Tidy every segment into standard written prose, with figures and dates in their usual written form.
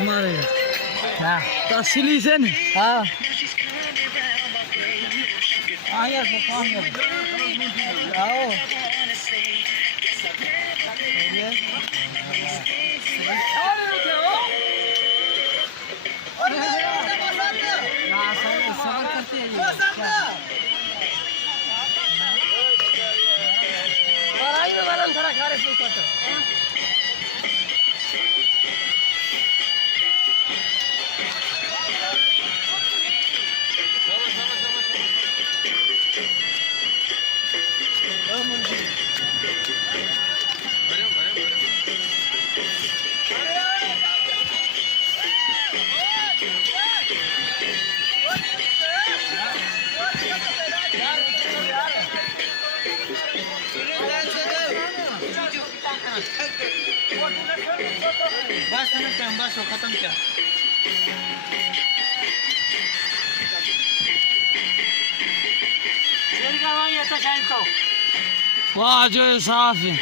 મારે હા તો અસલી છે ને હા યાર આવો थोड़ा खारे शुरू करते बस बस खत्म क्या વાહ જો એ સાફ છે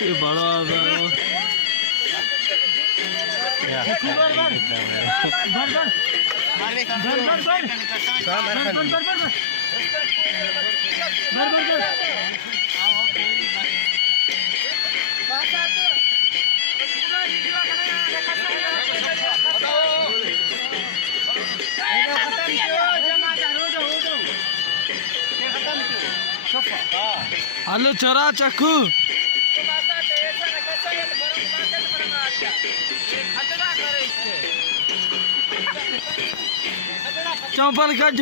એ બડો હાલો ચરા ચક્કુ चौपल कट